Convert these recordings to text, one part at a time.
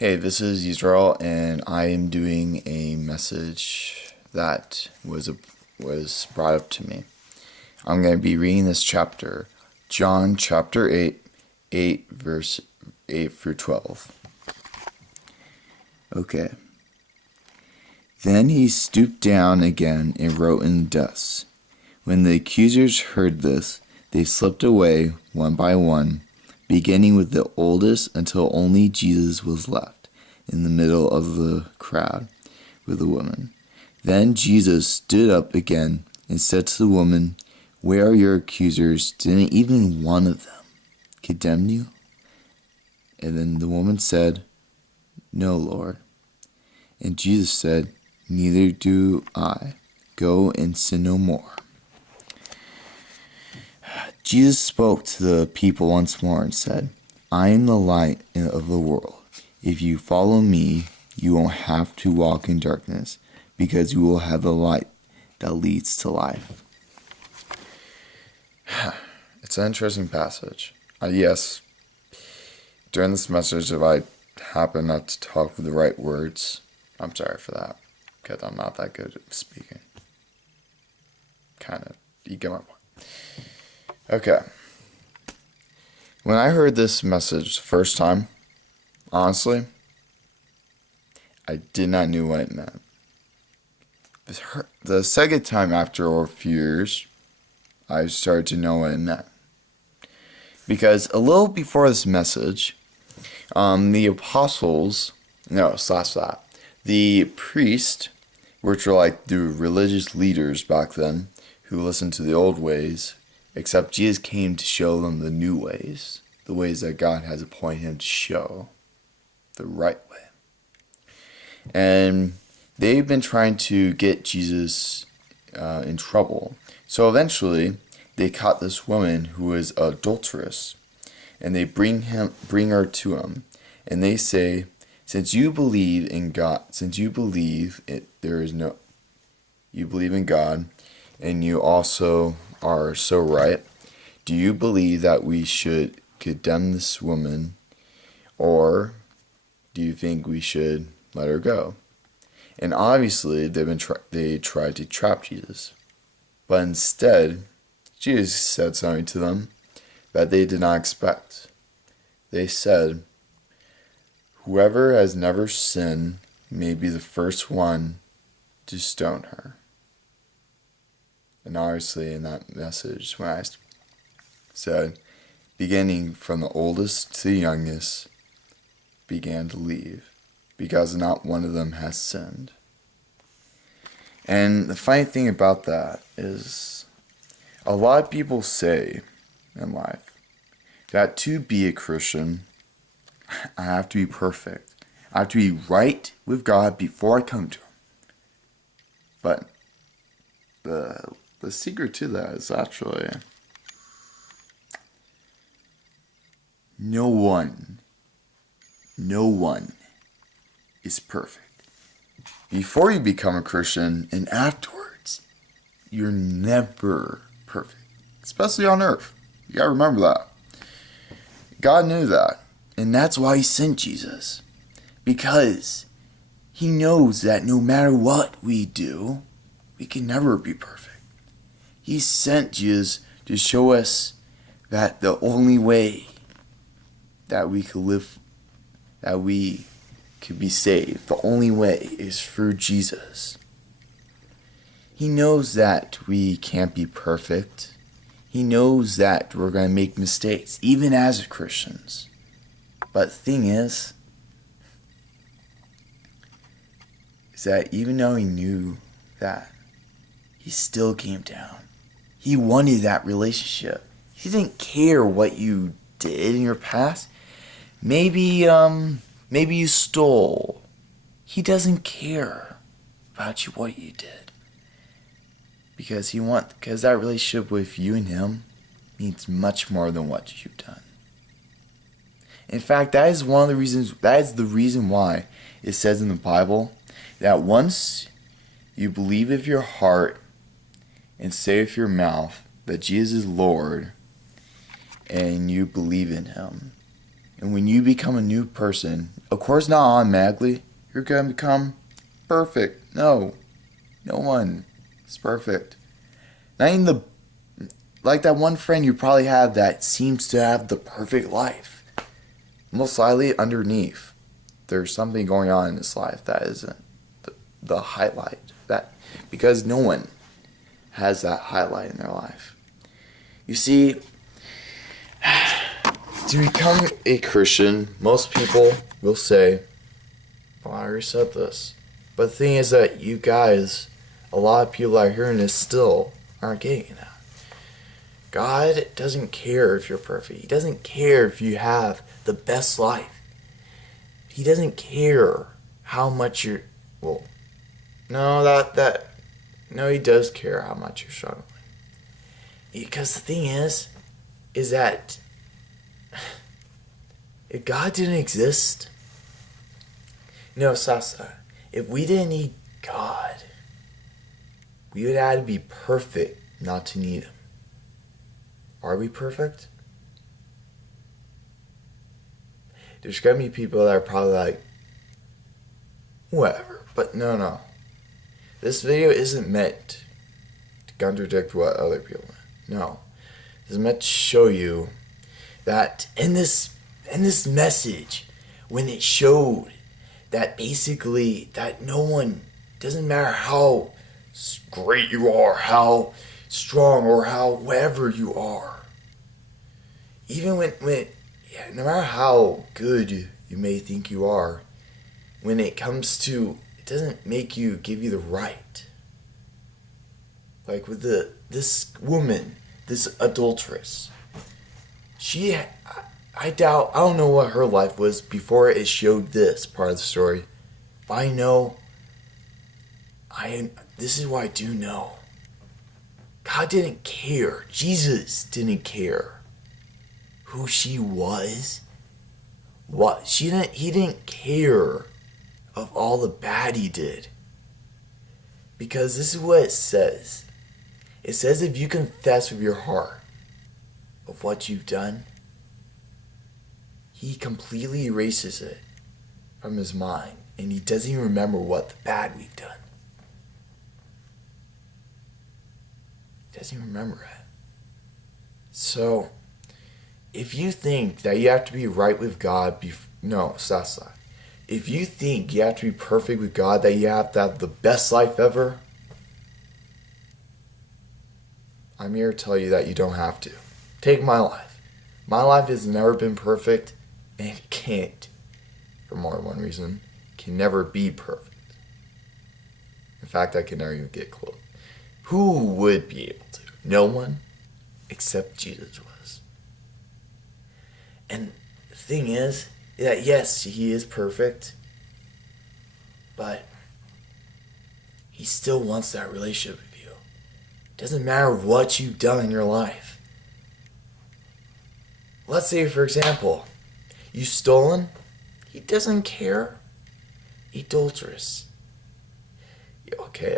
Hey, this is Israel, and I am doing a message that was brought up to me. I'm going to be reading this chapter, John chapter 8 verse 8 through 12. Okay. Then he stooped down again and wrote in the dust. When the accusers heard this, they slipped away one by one, beginning with the oldest until only Jesus was left in the middle of the crowd with the woman. Then Jesus stood up again and said to the woman, "Where are your accusers? Didn't even one of them condemn you?" And then the woman said, "No, Lord." And Jesus said, "Neither do I. Go and sin no more." Jesus spoke to the people once more and said, "I am the light of the world. If you follow me, you won't have to walk in darkness, because you will have the light that leads to life." It's an interesting passage. Yes, during this message, if I happen not to talk with the right words, I'm sorry for that, because I'm not that good at speaking. Kind of, you get my point. Okay. When I heard this message the first time, honestly, I did not know what it meant. The second time after a few years, I started to know what it meant. Because a little before this message, the priests, which were like the religious leaders back then, who listened to the old ways, except Jesus came to show them the new ways, the ways that God has appointed him to show, the right way. And they've been trying to get Jesus in trouble. So eventually, they caught this woman who was adulterous, and they bring her to him, and they say, "Since you believe in God, you believe in God, and you also are so right, do you believe that we should condemn this woman, or do you think we should let her go?" And obviously, they tried to trap Jesus, but instead, Jesus said something to them that they did not expect. They said, "Whoever has never sinned may be the first one to stone her." And obviously in that message, when I said, beginning from the oldest to the youngest, began to leave, because not one of them has sinned. And the funny thing about that is, a lot of people say in life that to be a Christian, I have to be perfect. I have to be right with God before I come to him. But the secret to that is actually no one is perfect. Before you become a Christian and afterwards, you're never perfect, especially on earth. You gotta remember that. God knew that, and that's why he sent Jesus, because he knows that no matter what we do, we can never be perfect. He sent Jesus to show us that the only way that we could live, that we could be saved, the only way is through Jesus. He knows that we can't be perfect. He knows that we're going to make mistakes, even as Christians. But the thing is that even though he knew that, he still came down. He wanted that relationship. He didn't care what you did in your past. Maybe you stole. He doesn't care about what you did. Because that relationship with you and him means much more than what you've done. In fact, that is the reason why it says in the Bible that once you believe with your heart and say with your mouth that Jesus is Lord, and you believe in him, And when you become a new person, of course not automatically, you're going to become perfect. No one is perfect. Not even like that one friend you probably have that seems to have the perfect life. Most likely underneath, there's something going on in this life that isn't the highlight. Because no one has that highlight in their life. You see, to become a Christian, most people will say, well, I already said this. But the thing is that you guys, a lot of people that are hearing this still aren't getting that. God doesn't care if you're perfect. He doesn't care if you have the best life. He doesn't care how much you're, well, no, he does care how much you're struggling. Because the thing is that if God didn't exist, Sasa, if we didn't need God, we would have to be perfect not to need him. Are we perfect? There's going to be people that are probably like, whatever. But no. This video isn't meant to contradict what other people meant. No. This is meant to show you that in this message, when it showed that basically that no one, doesn't matter how great you are, how strong or how whatever you are, even when no matter how good you may think you are, when it comes to, it doesn't make you, give you the right. Like with this woman, this adulteress, I don't know what her life was before it showed this part of the story, but I know, this is what I do know. God didn't care. Jesus didn't care who she was. He didn't care of all the bad he did. Because this is what it says. It says if you confess with your heart of what you've done, he completely erases it from his mind. And he doesn't even remember what the bad we've done. He doesn't even remember it. So, if you think that you have to be right with God, no, Sasa. If you think you have to be perfect with God, that you have to have the best life ever, I'm here to tell you that you don't have to. Take my life. My life has never been perfect, and it can't, for more than one reason, can never be perfect. In fact, I can never even get close. Who would be able to? No one, except Jesus was. And the thing is that yes, he is perfect, but he still wants that relationship with you. It doesn't matter what you've done in your life. Let's say, for example, you've stolen. He doesn't care. Adulterous. Okay,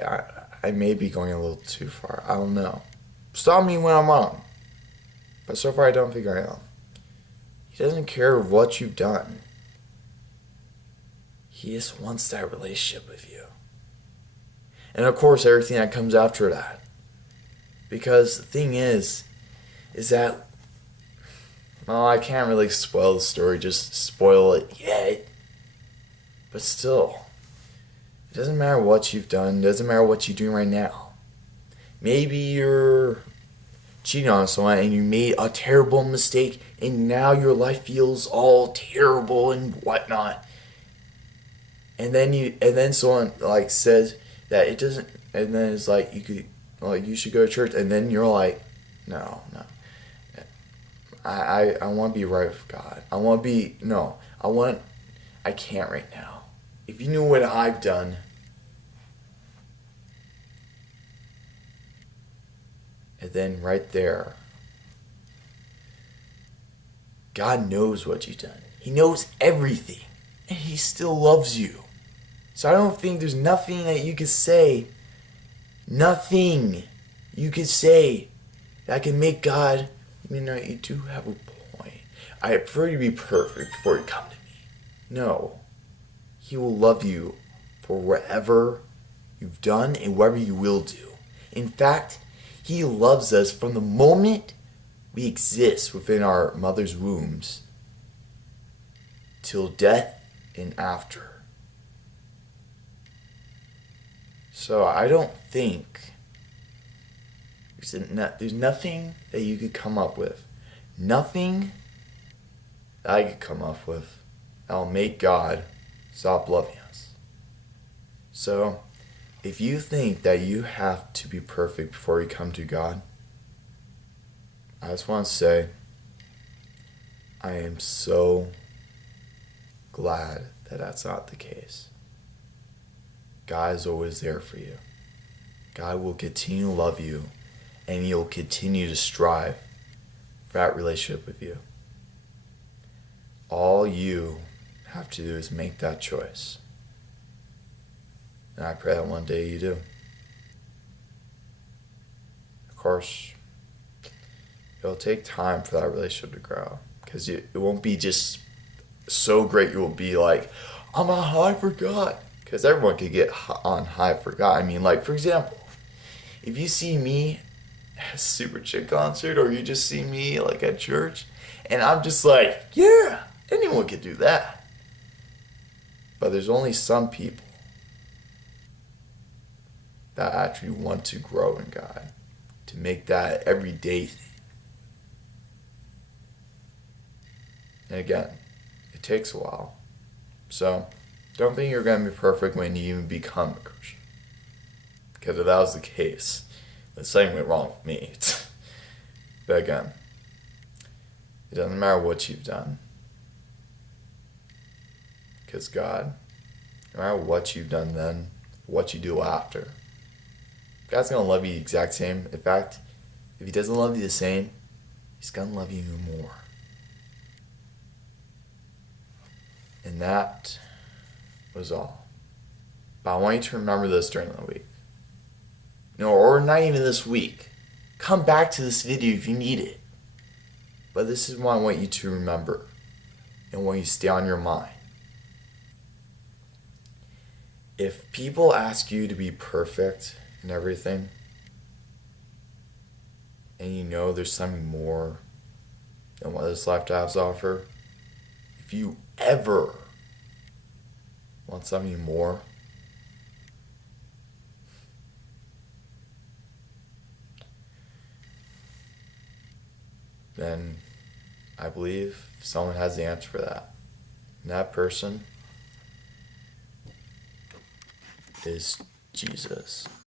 I may be going a little too far. I don't know. Stop me when I'm wrong. But so far I don't think I am. He doesn't care what you've done. He just wants that relationship with you. And of course everything that comes after that. Because the thing is that, well, I can't really spoil the story, just spoil it yet. But still, it doesn't matter what you've done, it doesn't matter what you're doing right now. Maybe you're cheating on someone and you made a terrible mistake and now your life feels all terrible and whatnot. And then someone like says that it doesn't, and then it's like you should go to church, and then you're like, no. I want to be right with God. I can't right now. If you knew what I've done, and then right there, God knows what you've done. He knows everything, and he still loves you. So I don't think there's nothing that you could say, that can make God, you do have a point. I prefer you to be perfect before you come to me. No. He will love you for whatever you've done and whatever you will do. In fact, He loves us from the moment we exist within our mother's wombs till death and after. So I don't think there's nothing that you could come up with, nothing that I could come up with that will make God stop loving us. So if you think that you have to be perfect before you come to God, I just want to say I am so glad that that's not the case. God is always there for you. God will continue to love you, and He'll continue to strive for that relationship with you. All you have to do is make that choice. And I pray that one day you do. Of course, it'll take time for that relationship to grow, because it won't be just so great you'll be like, I'm on high for God. Because everyone could get on high for God. I mean, like, for example, if you see me at a Super Chick concert, or you just see me like at church, and I'm just like, yeah, anyone could do that. But there's only some people that actually want to grow in God, to make that everyday thing. And again, it takes a while. So don't think you're going to be perfect when you even become a Christian. Because if that was the case, then something went wrong with me. But again, it doesn't matter what you've done. Because God, no matter what you've done then, what you do after, God's going to love you the exact same. In fact, if He doesn't love you the same, He's going to love you even more. And that was all. But I want you to remember this during the week. No, or not even this week. Come back to this video if you need it. But this is what I want you to remember, and want you to stay on your mind. If people ask you to be perfect in everything, and you know there's something more than what this life has to offer, if you ever want something more, then I believe someone has the answer for that. And that person is Jesus.